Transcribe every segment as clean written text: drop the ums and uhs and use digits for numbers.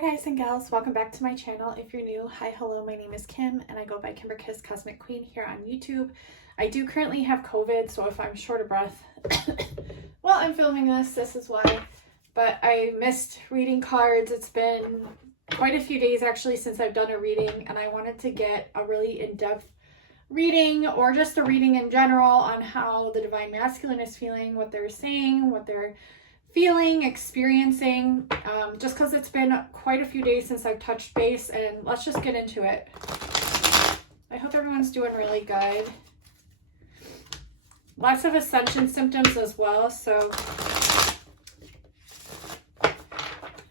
Hi guys and gals, welcome back to my channel. If you're new, hi, hello, my name is Kim and I go by Kimberkiss Cosmic Queen here on YouTube. I do currently have COVID, so if I'm short of breath while I'm filming this is why. But I missed reading cards. It's been quite a few days actually since I've done a reading, and I wanted to get a really in-depth reading or just a reading in general on how the Divine Masculine is feeling, what they're saying, what they're feeling, experiencing, just because it's been quite a few days since I've touched base, and let's just get into it. I hope everyone's doing really good. Lots of ascension symptoms as well, so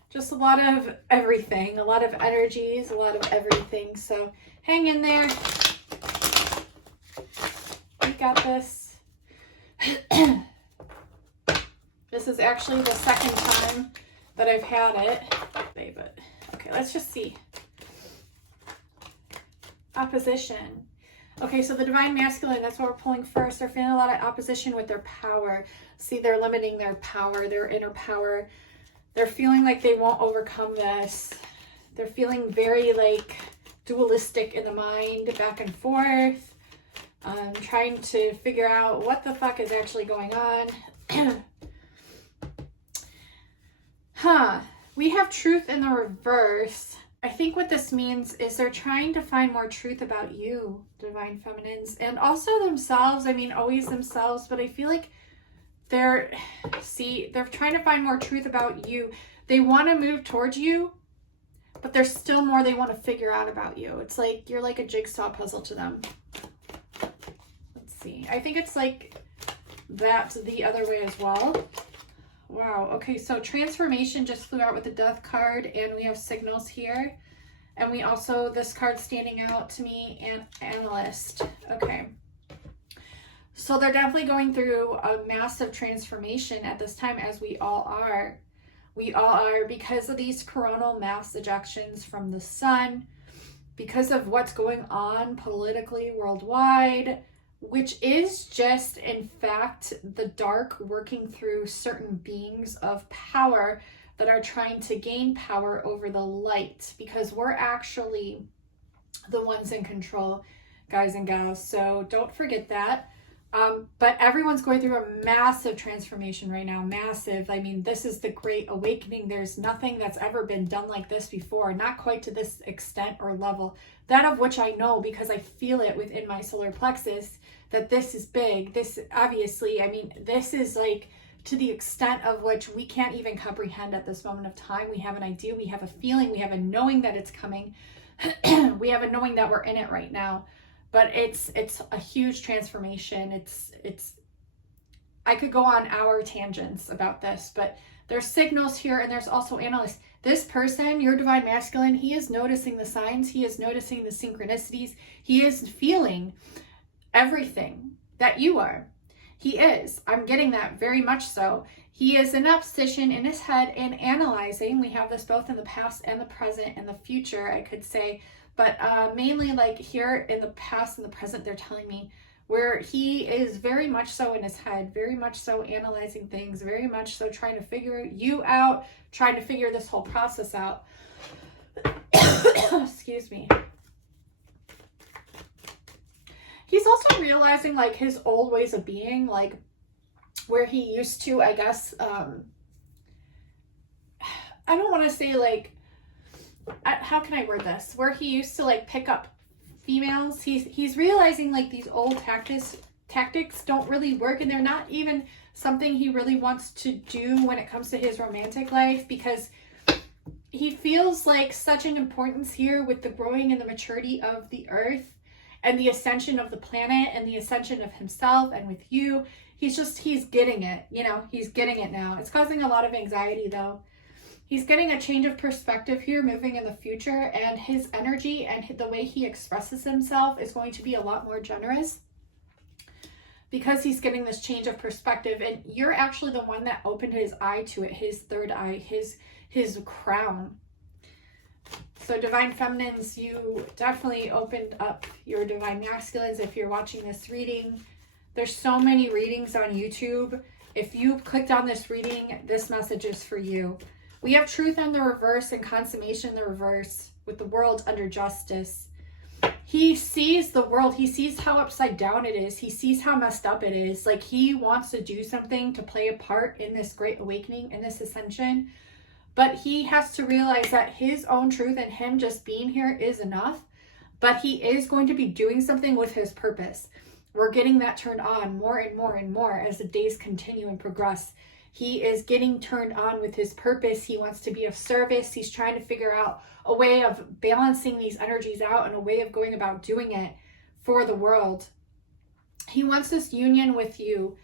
just a lot of everything, a lot of energies, a lot of everything, so hang in there. We got this. This is actually the second time that I've had it. But okay, let's just see. Opposition. Okay, so the Divine Masculine, that's what we're pulling first. They're feeling a lot of opposition with their power. See, they're limiting their power, their inner power. They're feeling like they won't overcome this. They're feeling very like dualistic in the mind, back and forth. Trying to figure out what the fuck is actually going on. We have truth in the reverse. I think what this means is they're trying to find more truth about you, Divine Feminines, and also themselves. I mean, always themselves, but I feel like they're trying to find more truth about you. They want to move towards you, but there's still more they want to figure out about you. It's like you're like a jigsaw puzzle to them. Let's see. I think it's like that the other way as well. Wow. Okay, so transformation just flew out with the death card, and we have signals here. And we also, this card standing out to me, and analyst. Okay. So they're definitely going through a massive transformation at this time, as we all are. We all are, because of these coronal mass ejections from the sun, because of what's going on politically worldwide, which is just, in fact, the dark working through certain beings of power that are trying to gain power over the light, because we're actually the ones in control, guys and gals. So don't forget that. But everyone's going through a massive transformation right now. Massive. I mean, this is the Great Awakening. There's nothing that's ever been done like this before. Not quite to this extent or level. That of which I know, because I feel it within my solar plexus, that this is big. This, obviously, I mean, this is like to the extent of which we can't even comprehend at this moment of time. We have an idea, we have a feeling, we have a knowing that it's coming. We have a knowing that we're in it right now. But it's a huge transformation. It's I could go on hour tangents about this, but there's signals here, and there's also analysts. This person, your Divine Masculine, he is noticing the signs, he is noticing the synchronicities, he is feeling everything that you are. He is. I'm getting that very much so. He is in that position in his head and analyzing. We have this both in the past and the present and the future, I could say. But mainly like here in the past and the present, they're telling me where he is very much so in his head, very much so analyzing things, very much so trying to figure you out, trying to figure this whole process out. Excuse me. He's also realizing like his old ways of being, like where he used to, I guess, I don't want to say like, how can I word this? Where he used to like pick up females. He's realizing like these old tactics don't really work, and they're not even something he really wants to do when it comes to his romantic life, because he feels like such an importance here with the growing and the maturity of the earth and the ascension of the planet and the ascension of himself and with you. He's getting it, you know, he's getting it now. It's causing a lot of anxiety though. He's getting a change of perspective here, moving in the future, and his energy and the way he expresses himself is going to be a lot more generous because he's getting this change of perspective, and you're actually the one that opened his eye to it, his third eye, his crown. So Divine Feminines, you definitely opened up your Divine Masculines if you're watching this reading. There's so many readings on YouTube. If you clicked on this reading, this message is for you. We have truth in the reverse and consummation in the reverse, with the world under justice. He sees the world. He sees how upside down it is. He sees how messed up it is. Like, he wants to do something to play a part in this great awakening, in this ascension. But he has to realize that his own truth and him just being here is enough. But he is going to be doing something with his purpose. We're getting that turned on more and more and more as the days continue and progress. He is getting turned on with his purpose. He wants to be of service. He's trying to figure out a way of balancing these energies out and a way of going about doing it for the world. He wants this union with you,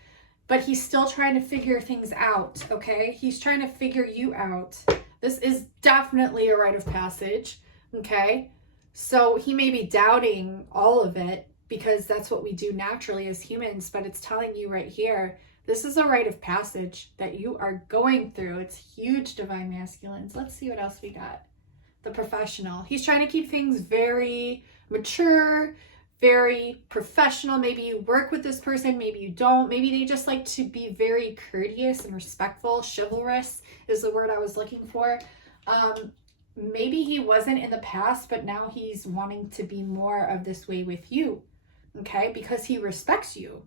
but he's still trying to figure things out, okay? He's trying to figure you out. This is definitely a rite of passage, okay? So he may be doubting all of it because that's what we do naturally as humans, but it's telling you right here, this is a rite of passage that you are going through. It's huge, divine masculines. Let's see what else we got. The professional. He's trying to keep things very mature, very professional. Maybe you work with this person, maybe you don't. Maybe they just like to be very courteous and respectful. Chivalrous is the word I was looking for. Maybe he wasn't in the past, but now he's wanting to be more of this way with you, okay? Because he respects you.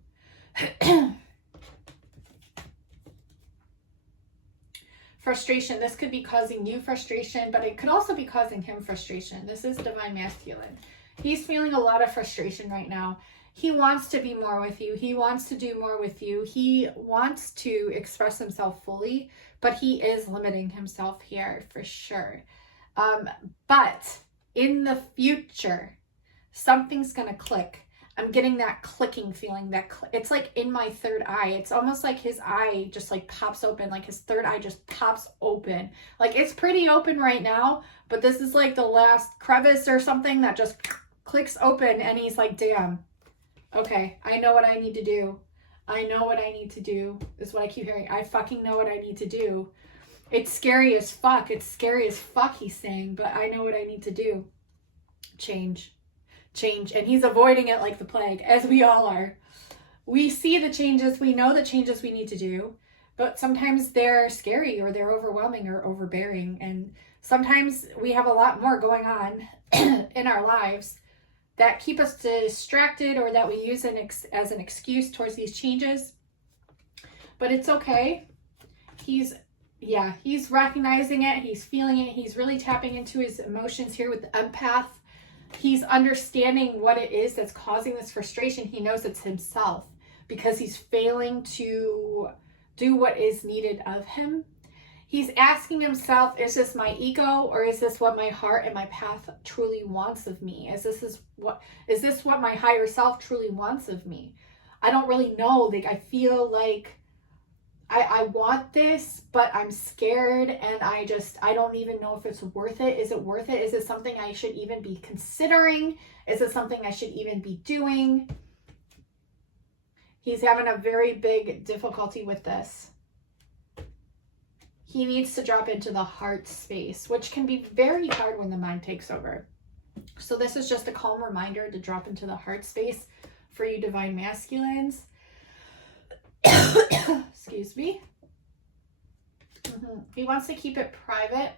Frustration. This could be causing you frustration, but it could also be causing him frustration. This is divine masculine. He's feeling a lot of frustration right now. He wants to be more with you. He wants to do more with you. He wants to express himself fully, but he is limiting himself here for sure. But in the future, something's going to click. I'm getting that clicking feeling, it's like in my third eye. It's almost like his eye just like pops open, like his third eye just pops open. Like, it's pretty open right now, but this is like the last crevice or something that just clicks open, and he's like, damn, okay, I know what I need to do. I know what I need to do, is what I keep hearing. I fucking know what I need to do. It's scary as fuck. It's scary as fuck, he's saying, but I know what I need to do. Change. And he's avoiding it like the plague, as we all are. We see the changes, we know the changes we need to do, but sometimes they're scary or they're overwhelming or overbearing, and sometimes we have a lot more going on in our lives that keep us distracted or that we use as an excuse towards these changes. But it's okay. He's recognizing it, he's feeling it, he's really tapping into his emotions here with the empath. He's understanding what it is that's causing this frustration. He knows it's himself because he's failing to do what is needed of him. He's asking himself, is this my ego, or is this what my heart and my path truly wants of me? Is this what my higher self truly wants of me? I don't really know. Like, I feel like I want this, but I'm scared, and I don't even know if it's worth it. Is it worth it? Is it something I should even be considering? Is it something I should even be doing? He's having a very big difficulty with this. He needs to drop into the heart space, which can be very hard when the mind takes over. So this is just a calm reminder to drop into the heart space for you divine masculines. Excuse me. He wants to keep it private.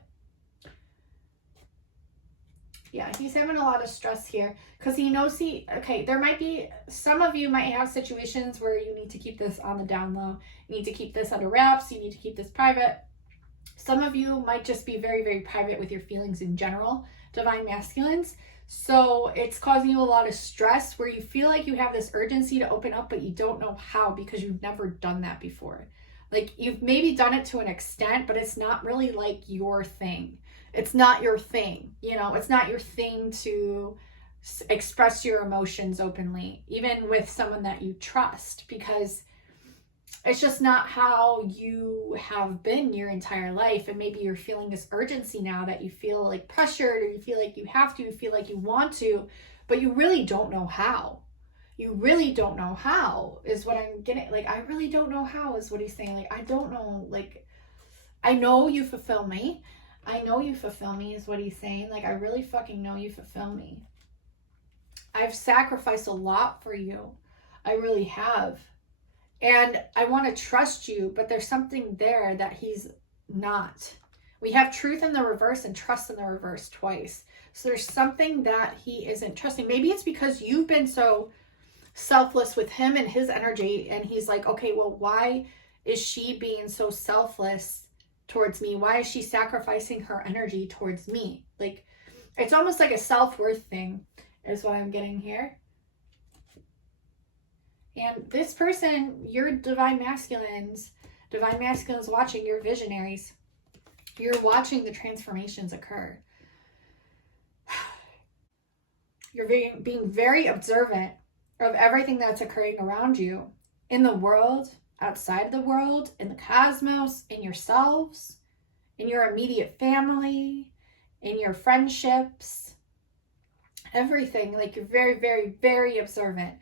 Yeah, he's having a lot of stress here because he knows there might be, some of you might have situations where you need to keep this on the down low. You need to keep this under wraps. You need to keep this private. Some of you might just be very, very private with your feelings in general, divine masculines. So it's causing you a lot of stress where you feel like you have this urgency to open up, but you don't know how because you've never done that before. Like, you've maybe done it to an extent, but it's not really like your thing. It's not your thing. It's not your thing to express your emotions openly, even with someone that you trust, because it's just not how you have been your entire life. And maybe you're feeling this urgency now that you feel like pressured, or you feel like you have to, you feel like you want to, but you really don't know how. You really don't know how is what I'm getting. Like, I really don't know how is what he's saying. Like, I don't know. Like, I know you fulfill me. I know you fulfill me is what he's saying. Like, I really fucking know you fulfill me. I've sacrificed a lot for you. I really have. And I want to trust you, but there's something there that he's not. We have truth in the reverse and trust in the reverse twice. So there's something that he isn't trusting. Maybe it's because you've been so selfless with him and his energy, and he's like, okay, well, why is she being so selfless towards me? Why is she sacrificing her energy towards me? Like, it's almost like a self-worth thing is what I'm getting here. And this person, your divine masculines watching, your visionaries, you're watching the transformations occur. You're being very observant of everything that's occurring around you, in the world, outside of the world, in the cosmos, in yourselves, in your immediate family, in your friendships, everything. Like, you're very, very, very observant.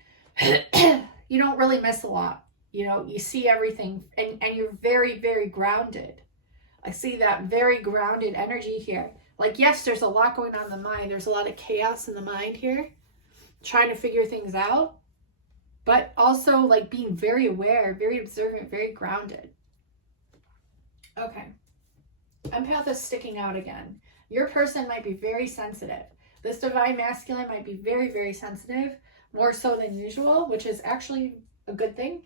You don't really miss a lot. You know, you see everything, and you're very, very grounded. I see that very grounded energy here. Like, yes, there's a lot going on in the mind. There's a lot of chaos in the mind here, trying to figure things out, but also like being very aware, very observant, very grounded. Okay. Empath is sticking out again. Your person might be very sensitive. This divine masculine might be very, very sensitive, more so than usual, which is actually a good thing.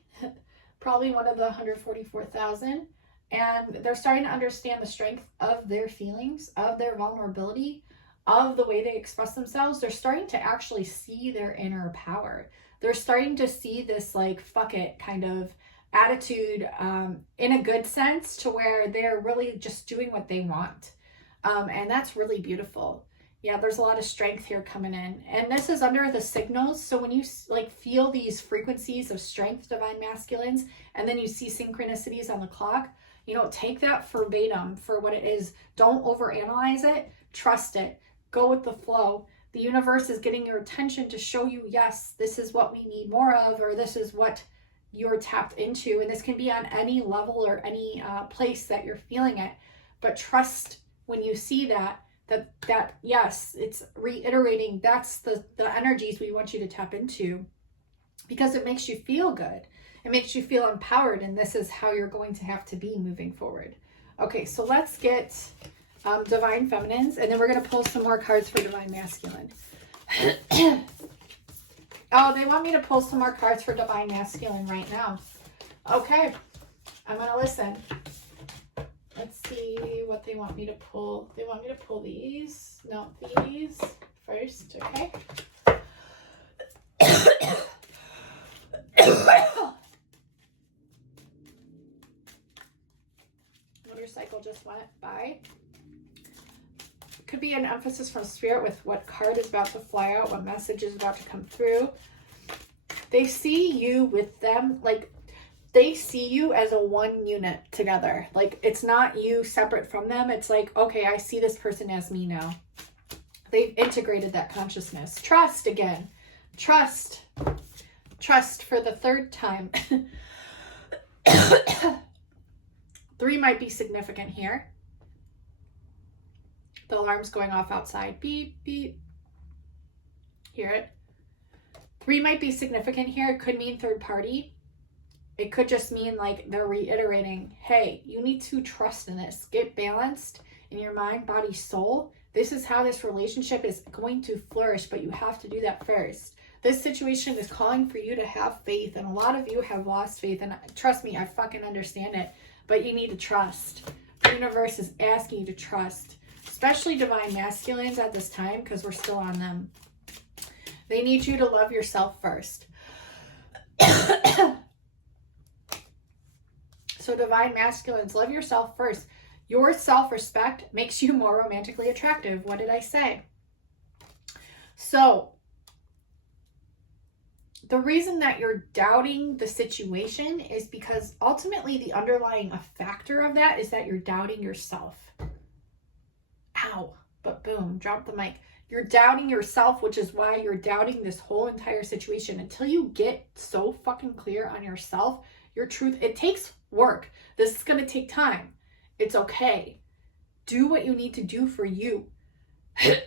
Probably one of the 144,000. And they're starting to understand the strength of their feelings, of their vulnerability, of the way they express themselves. They're starting to actually see their inner power. They're starting to see this like fuck it kind of attitude, in a good sense, to where they're really just doing what they want. And that's really beautiful. Yeah, there's a lot of strength here coming in. And this is under the signals. So when you like feel these frequencies of strength, divine masculines, and then you see synchronicities on the clock, you know, take that verbatim for what it is. Don't overanalyze it. Trust it. Go with the flow. The universe is getting your attention to show you, yes, this is what we need more of, or this is what you're tapped into. And this can be on any level or any place that you're feeling it. But trust when you see that yes, it's reiterating, that's the energies we want you to tap into, because it makes you feel good. It makes you feel empowered, and this is how you're going to have to be moving forward. Okay, so let's get divine feminines, and then we're going to pull some more cards for divine masculine. Oh, they want me to pull some more cards for divine masculine right now. Okay, I'm going to listen. Let's see what they want me to pull. They want me to pull these. No, these first, okay? Motorcycle just went by. Could be an emphasis from spirit with what card is about to fly out, what message is about to come through. They see you with them, like, they see you as a one unit together. Like, it's not you separate from them. It's like, okay, I see this person as me now. They've integrated that consciousness. Trust again. Trust. Trust for the third time. 3 might be significant here. The alarm's going off outside. Beep, beep. Hear it? 3 might be significant here. It could mean third party. It could just mean like they're reiterating, hey, you need to trust in this. Get balanced in your mind, body, soul. This is how this relationship is going to flourish, but you have to do that first. This situation is calling for you to have faith, and a lot of you have lost faith, and trust me, I fucking understand it, but you need to trust. The universe is asking you to trust, especially divine masculines at this time, because we're still on them. They need you to love yourself first. So divine masculines, love yourself first. Your self-respect makes you more romantically attractive. What did I say? So the reason that you're doubting the situation is because ultimately the underlying factor of that is that you're doubting yourself. Ow, but boom, drop the mic. You're doubting yourself, which is why you're doubting this whole entire situation. Until you get so fucking clear on yourself, your truth, it takes work. This is going to take time. It's okay. Do what you need to do for you.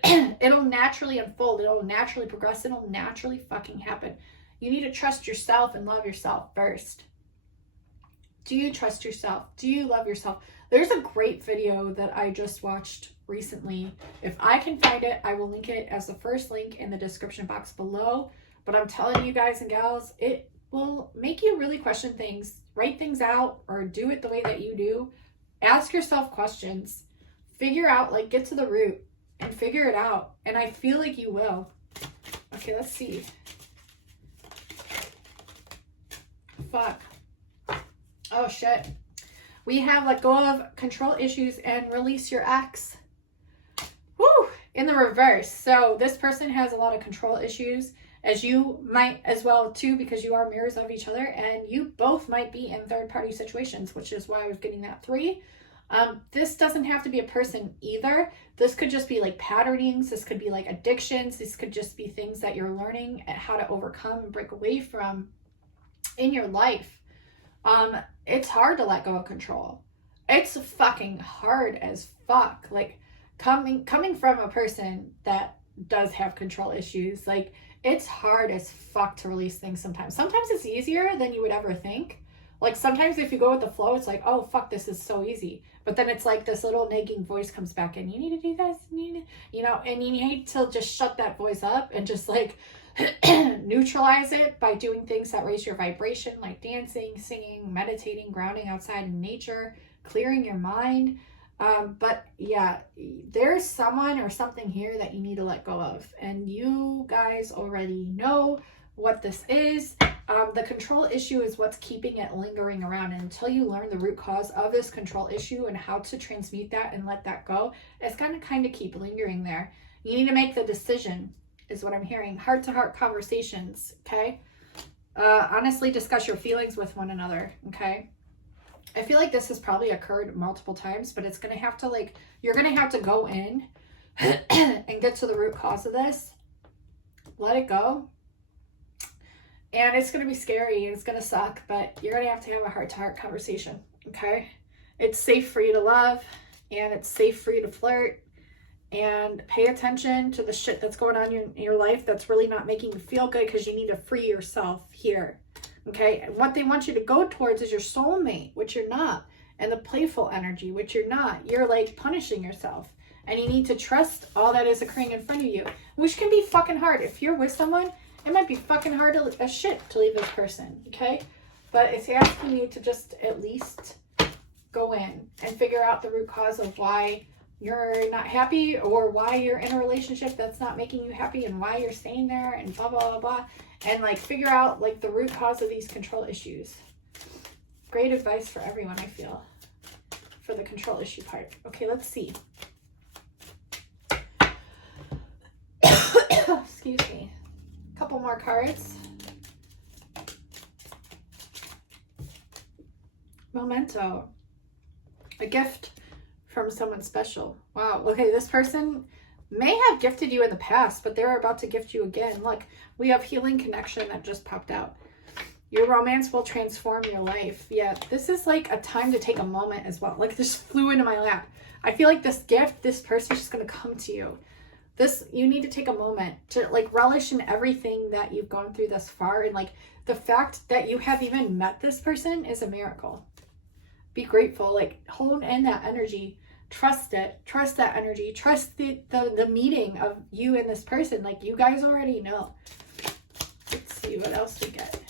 It'll naturally unfold. It'll naturally progress. It'll naturally fucking happen. You need to trust yourself and love yourself first. Do you trust yourself? Do you love yourself? There's a great video that I just watched recently. If I can find it, I will link it as the first link in the description box below. But I'm telling you guys and gals, it will make you really question things, write things out, or do it the way that you do. Ask yourself questions. Figure out, like, get to the root and figure it out. And I feel like you will. Okay, let's see. Fuck. Oh, shit. We have let go of control issues and release your ex. Woo! In the reverse. So this person has a lot of control issues, as you might as well too, because you are mirrors of each other, and you both might be in third-party situations, which is why I was getting that 3. This doesn't have to be a person either. This could just be like patternings. This could be like addictions. This could just be things that you're learning how to overcome and break away from in your life. It's hard to let go of control. It's fucking hard as fuck. Like, coming from a person that does have control issues, like, it's hard as fuck to release things sometimes. Sometimes it's easier than you would ever think. Like, sometimes if you go with the flow, it's like, oh fuck, this is so easy. But then it's like this little nagging voice comes back in. You need to do this, you know, and you need to just shut that voice up and just like neutralize it by doing things that raise your vibration, like dancing, singing, meditating, grounding outside in nature, clearing your mind. But yeah, there's someone or something here that you need to let go of, and you guys already know what this is. The control issue is what's keeping it lingering around, and until you learn the root cause of this control issue and how to transmute that and let that go, it's gonna kind of keep lingering there. You need to make the decision, is what I'm hearing. Heart-to-heart conversations, okay? Honestly, discuss your feelings with one another, okay? I feel like this has probably occurred multiple times, but it's gonna have to, like, you're gonna have to go in and get to the root cause of this. Let it go. And it's going to be scary. It's going to suck, but you're going to have a heart-to-heart conversation, okay? It's safe for you to love, and it's safe for you to flirt, and pay attention to the shit that's going on in your life that's really not making you feel good, because you need to free yourself here, okay? And what they want you to go towards is your soulmate, which you're not, and the playful energy, which you're not. You're, like, punishing yourself, and you need to trust all that is occurring in front of you, which can be fucking hard. If you're with someone, it might be fucking hard as shit to leave this person, okay? But it's asking you to just at least go in and figure out the root cause of why you're not happy, or why you're in a relationship that's not making you happy, and why you're staying there, and blah, blah, blah, blah. And, like, figure out, like, the root cause of these control issues. Great advice for everyone, I feel, for the control issue part. Okay, let's see. Excuse me. Couple more cards. Memento. A gift from someone special. Wow. Okay, this person may have gifted you in the past, but they're about to gift you again. Look, we have healing connection that just popped out. Your romance will transform your life. Yeah, this is like a time to take a moment as well. Like, this flew into my lap. I feel like this gift, this person is just going to come to you. You need to take a moment to, like, relish in everything that you've gone through thus far. And, like, the fact that you have even met this person is a miracle. Be grateful. Like, hold in that energy. Trust it. Trust that energy. Trust the meeting of you and this person. Like, you guys already know. Let's see what else we get.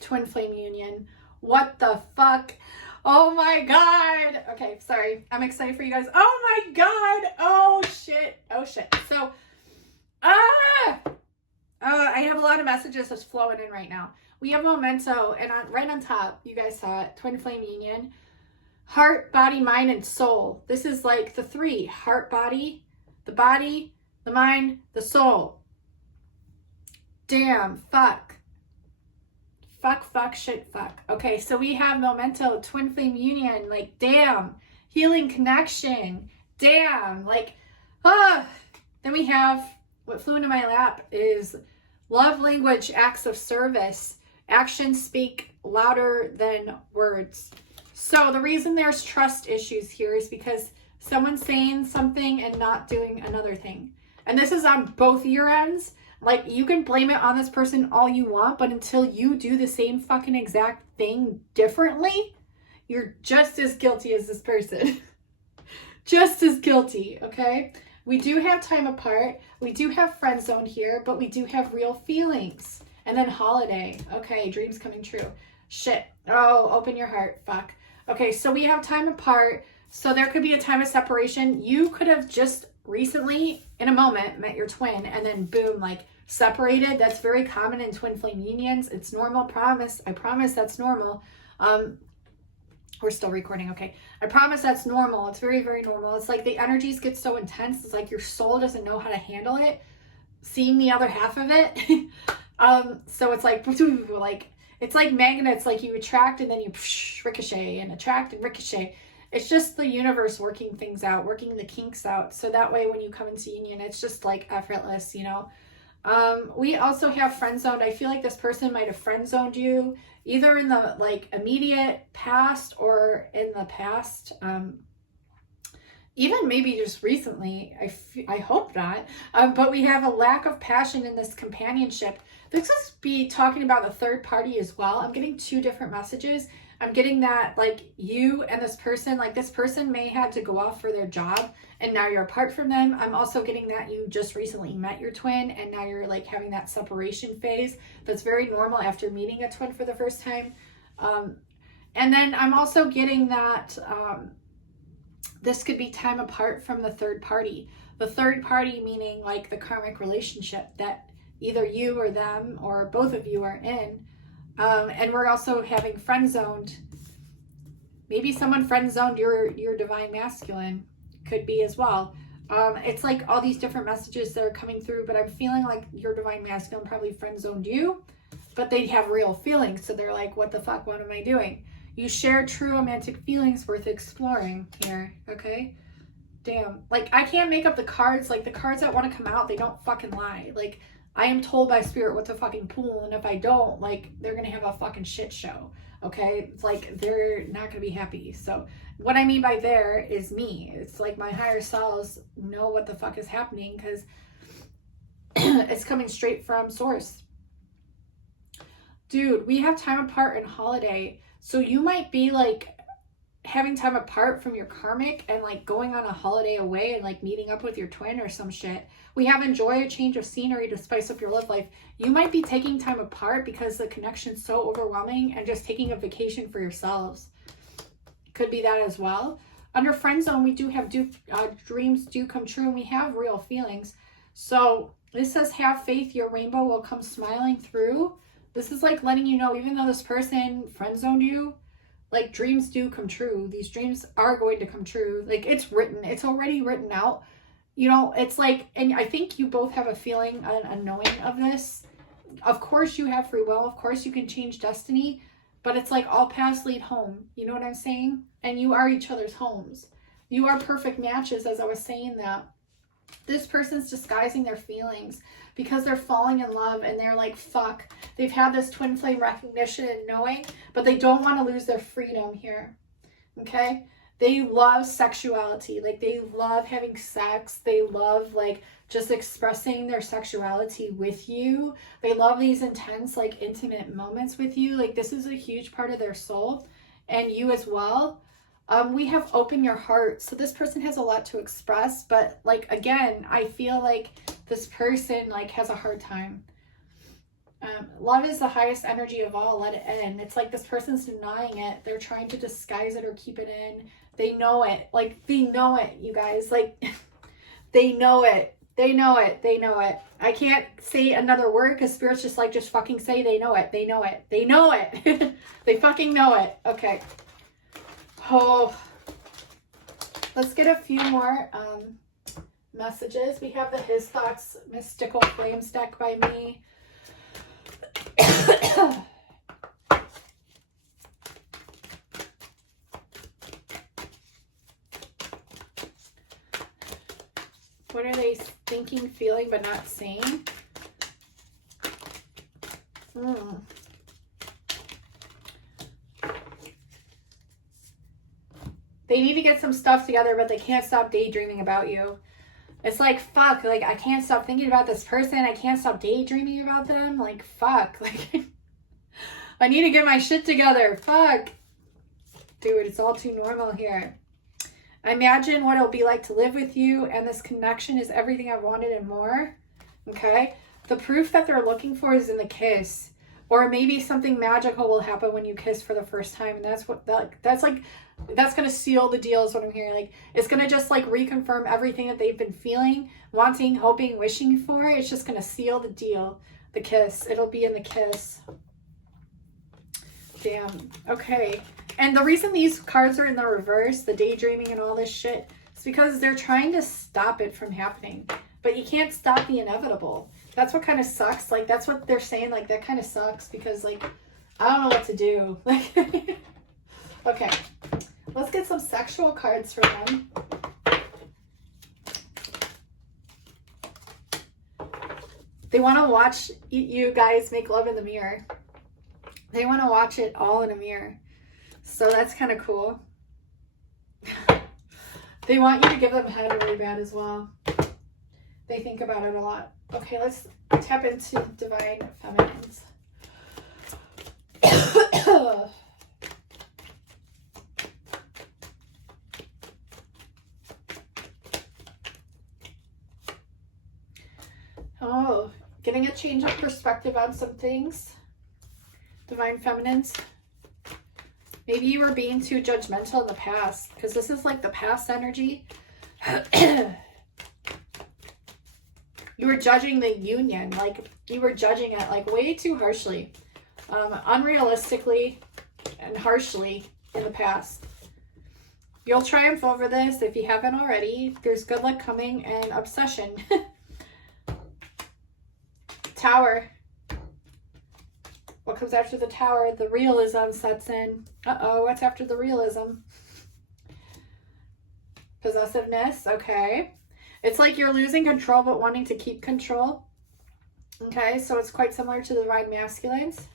Twin Flame Union. What the fuck? Oh my god. Okay, sorry. I'm excited for you guys. Oh my god. Oh shit. Oh shit. So, I have a lot of messages that's flowing in right now. We have Memento, and right on top, you guys saw it, Twin Flame Union. Heart, body, mind, and soul. This is like the 3. Heart, body, the mind, the soul. Damn, fuck. Fuck, shit, fuck. Okay, so we have Memento, Twin Flame Union, like, damn. Healing connection, damn. Like, Then we have, what flew into my lap is love language, acts of service. Actions speak louder than words. So the reason there's trust issues here is because someone's saying something and not doing another thing. And this is on both your ends. Like, you can blame it on this person all you want, but until you do the same fucking exact thing differently, you're just as guilty as this person. Just as guilty, okay? We do have time apart. We do have friend zone here, but we do have real feelings. And then holiday. Okay, dreams coming true. Shit. Oh, open your heart. Fuck. Okay, so we have time apart. So there could be a time of separation. You could have just recently, in a moment, met your twin and then boom, like separated. That's very common in twin flame unions. It's normal. Promise. I promise that's normal. We're still recording. Okay. I promise that's normal. It's very, very normal. It's like the energies get so intense. It's like your soul doesn't know how to handle it. Seeing the other half of it. So it's like it's like magnets, like you attract and then you ricochet and attract and ricochet. It's just the universe working things out, working the kinks out. So that way when you come into union, it's just like effortless, you know. We also have friend zoned. I feel like this person might have friend zoned you either in the like immediate past or in the past. Even maybe just recently. I hope not. But we have a lack of passion in this companionship. This could be talking about the third party as well. I'm getting two different messages. I'm getting that like you and this person, like this person may have to go off for their job and now you're apart from them. I'm also getting that you just recently met your twin and now you're like having that separation phase. That's very normal after meeting a twin for the first time. And then I'm also getting that this could be time apart from the third party. The third party meaning like the karmic relationship that either you or them or both of you are in. And we're also having friend zoned. Maybe someone friend zoned your divine masculine. Could be as well. It's like all these different messages that are coming through, but I'm feeling like your divine masculine probably friend zoned you, but they have real feelings. So they're like, what the fuck? What am I doing? You share true romantic feelings worth exploring here. Okay. Damn. Like I can't make up the cards. Like the cards that want to come out, they don't fucking lie. Like I am told by spirit what to fucking pull, and if I don't, like, they're gonna have a fucking shit show, okay? It's like, they're not gonna be happy. So, what I mean by there is me. It's like my higher selves know what the fuck is happening, because it's coming straight from source. Dude, we have time apart and holiday, so you might be, like, having time apart from your karmic and, like, going on a holiday away and, like, meeting up with your twin or some shit. We have enjoy a change of scenery to spice up your love life. You might be taking time apart because the connection's so overwhelming and just taking a vacation for yourselves. Could be that as well. Under friend zone, we do have dreams do come true and we have real feelings. So this says, have faith, your rainbow will come smiling through. This is like letting you know, even though this person friend zoned you, like dreams do come true. These dreams are going to come true. Like it's written, it's already written out. You know, it's like, and I think you both have a feeling, a knowing of this. Of course you have free will. Of course you can change destiny, but it's like all paths lead home. You know what I'm saying? And you are each other's homes. You are perfect matches, as I was saying that. This person's disguising their feelings because they're falling in love and they're like, fuck. They've had this twin flame recognition and knowing, but they don't want to lose their freedom here. Okay? They love sexuality. Like they love having sex. They love like just expressing their sexuality with you. They love these intense, like intimate moments with you. Like this is a huge part of their soul and you as well. We have open your heart. So this person has a lot to express, but like, again, I feel like this person like has a hard time. Love is the highest energy of all. Let it in. It's like this person's denying it. They're trying to disguise it or keep it in. They know it. Like, they know it, you guys. Like, they know it. They know it. They know it. I can't say another word because Spirit's just like, just fucking say they know it. They know it. They know it. They fucking know it. Okay. Oh. Let's get a few more messages. We have the His Thoughts Mystical Flames deck by me. What are they thinking, feeling, but not saying? They need to get some stuff together, but they can't stop daydreaming about you. It's like, fuck, like, I can't stop thinking about this person. I can't stop daydreaming about them. Like, fuck. Like, I need to get my shit together. Fuck. Dude, it's all too normal here. Imagine what it'll be like to live with you, and this connection is everything I've wanted and more. Okay? The proof that they're looking for is in the kiss. Or maybe something magical will happen when you kiss for the first time, and that's going to seal the deal is what I'm hearing. Like, it's going to just like reconfirm everything that they've been feeling, wanting, hoping, wishing for. It's just going to seal the deal. The kiss. It'll be in the kiss. Damn. Okay. And the reason these cards are in the reverse, the daydreaming and all this shit, is because they're trying to stop it from happening. But you can't stop the inevitable. That's what kind of sucks. Like, that's what they're saying. Like, that kind of sucks because, like, I don't know what to do. Like, okay. Let's get some sexual cards for them. They want to watch you guys make love in the mirror. They want to watch it all in a mirror. So that's kind of cool. They want you to give them head really bad as well. They think about it a lot. Okay, let's tap into divine feminines. Oh, getting a change of perspective on some things. Divine feminines. Maybe you were being too judgmental in the past, because this is like the past energy. You were judging the union, like you were judging it like way too harshly, unrealistically and harshly in the past. You'll triumph over this if you haven't already. There's good luck coming and obsession. Tower. What comes after the tower? The realism sets in. Uh-oh, what's after the realism? Possessiveness, okay. It's like you're losing control but wanting to keep control. Okay, so it's quite similar to the divine masculines.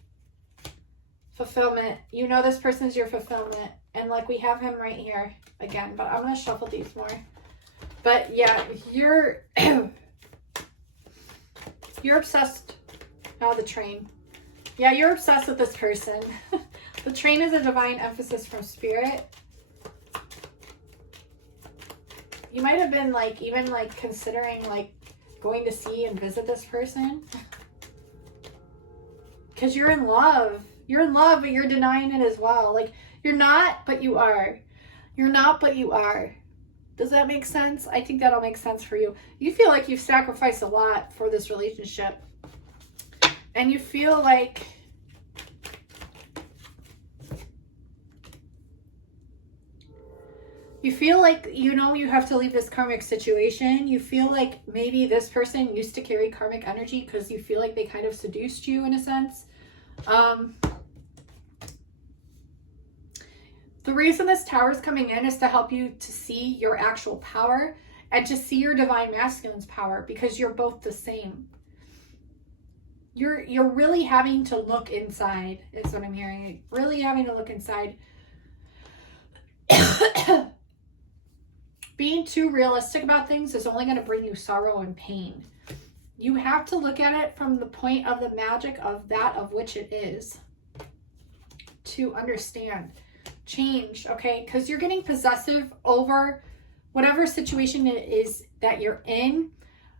Fulfillment. You know this person's your fulfillment. And like we have him right here again, but I'm going to shuffle these more. But yeah, you're you're obsessed. Oh, the train. Yeah, you're obsessed with this person. The train is a divine emphasis from spirit. You might have been like, even like considering like going to see and visit this person. Because you're in love. You're in love, but you're denying it as well. Like, you're not, but you are. You're not, but you are. Does that make sense? I think that'll make sense for you. You feel like you've sacrificed a lot for this relationship. And you feel like you know you have to leave this karmic situation. You feel like maybe this person used to carry karmic energy because you feel like they kind of seduced you in a sense. The reason this tower is coming in is to help you to see your actual power and to see your divine masculine's power, because you're both the same. You're really having to look inside, is what I'm hearing. Really having to look inside. Being too realistic about things is only going to bring you sorrow and pain. You have to look at it from the point of the magic of that of which it is to understand. Change, okay? Because you're getting possessive over whatever situation it is that you're in,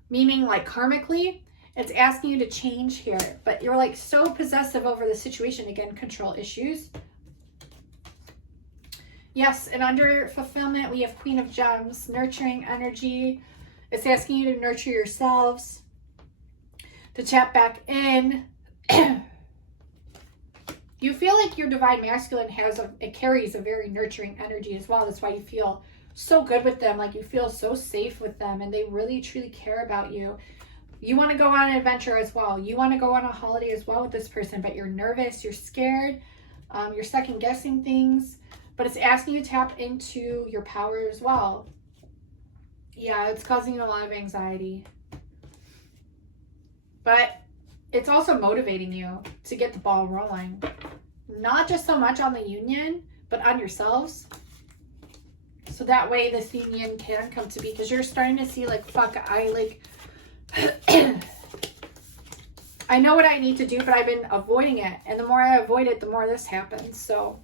meaning like karmically, it's asking you to change here. But you're like so possessive over the situation. Again, control issues. Yes, and under fulfillment, we have Queen of Gems, nurturing energy. It's asking you to nurture yourselves, to tap back in. You feel like your divine masculine it carries a very nurturing energy as well. That's why you feel so good with them. Like you feel so safe with them and they really truly care about you. You want to go on an adventure as well. You want to go on a holiday as well with this person, but you're nervous, you're scared, you're second guessing things, but it's asking you to tap into your power as well. Yeah, it's causing you a lot of anxiety. But it's also motivating you to get the ball rolling. Not just so much on the union, but on yourselves. So that way this union can come to be, because you're starting to see like, fuck, I like, I know what I need to do, but I've been avoiding it. And the more I avoid it, the more this happens. So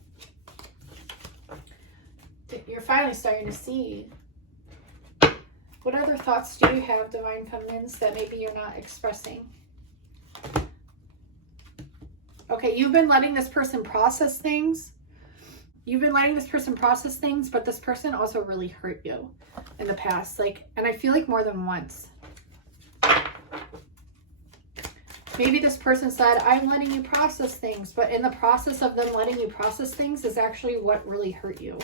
you're finally starting to see. What other thoughts do you have, Divine Feminines, that maybe you're not expressing? Okay, you've been letting this person process things. You've been letting this person process things, but this person also really hurt you in the past. Like, and I feel like more than once. Maybe this person said, I'm letting you process things, but in the process of them letting you process things is actually what really hurt you.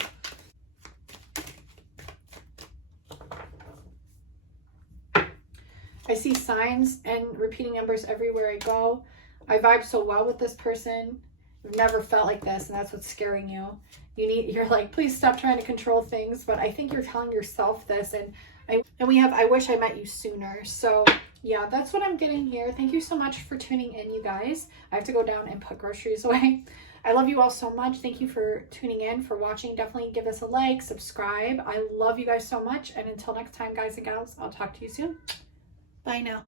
I see signs and repeating numbers everywhere I go. I vibe so well with this person. I've never felt like this, and that's what's scaring you. You're like, please stop trying to control things, but I think you're telling yourself this, and we have, I wish I met you sooner. So yeah, that's what I'm getting here. Thank you so much for tuning in, you guys. I have to go down and put groceries away. I love you all so much. Thank you for tuning in, for watching. Definitely give us a like, subscribe. I love you guys so much. And until next time, guys and gals, I'll talk to you soon. Bye now.